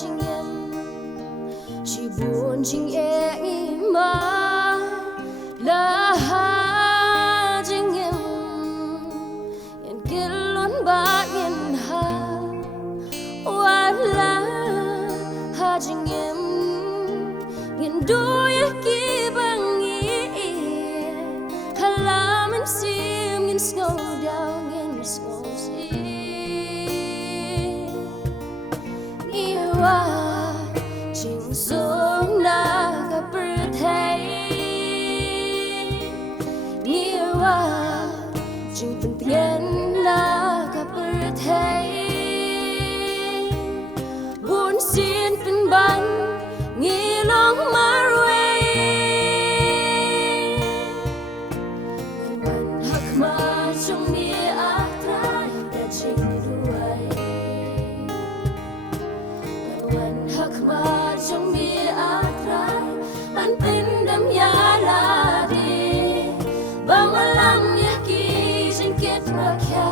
Trình em chỉ buồn trình em mà là trình em yên kết luôn ba yên ha wala trình em yên đôi kỳ bằng yên halam em sim yên snow down yên snow Chinh xuống na gặp thấy nghĩaว่าchinh từng tiếng na gặp thấy buồn xinเป็นบันnghĩa lòng mà rồiวันหักมาจงมีอะไรแต่จริงด้วยวันหักมาจงมีอะไรมันเป็นดำยาลาดีบางวันลำยากีฉันเก็บรักแค่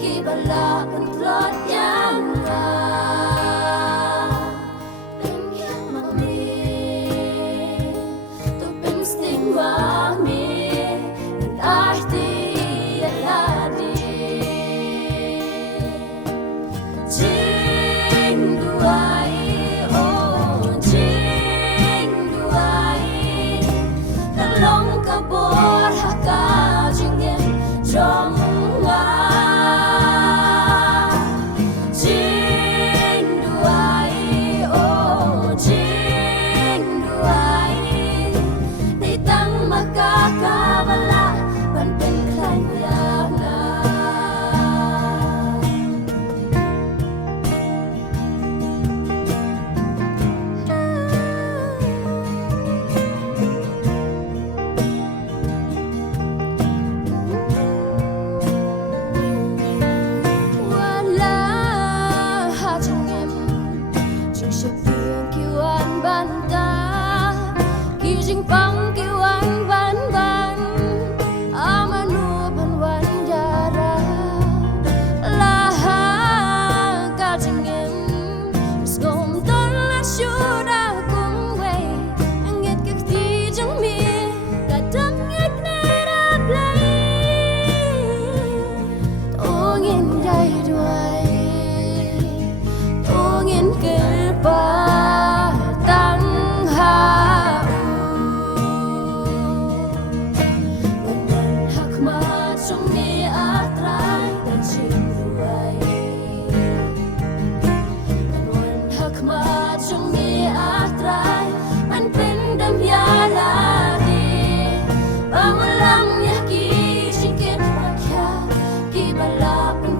กีบลาเป็นปลอดยังไงเป็นยังมันมีตัวเป็นสติว่ามีนั่นอาจดีลาดีจริงด้วย Kabor haka jingen trong nga jing duai oh jing duai di tang makakawala man pen kanyana Bang kiwan ban ban amanu ban wan yara laha gajingem skom dalla shuda kumwe ngit kiti jang mi kadang ngit nera play tongin dai duai tongin kelpa tang haมันเป็นดำยาลาดีบางวันลำยากีฉันเก็บรักแค่กีบลาเป็น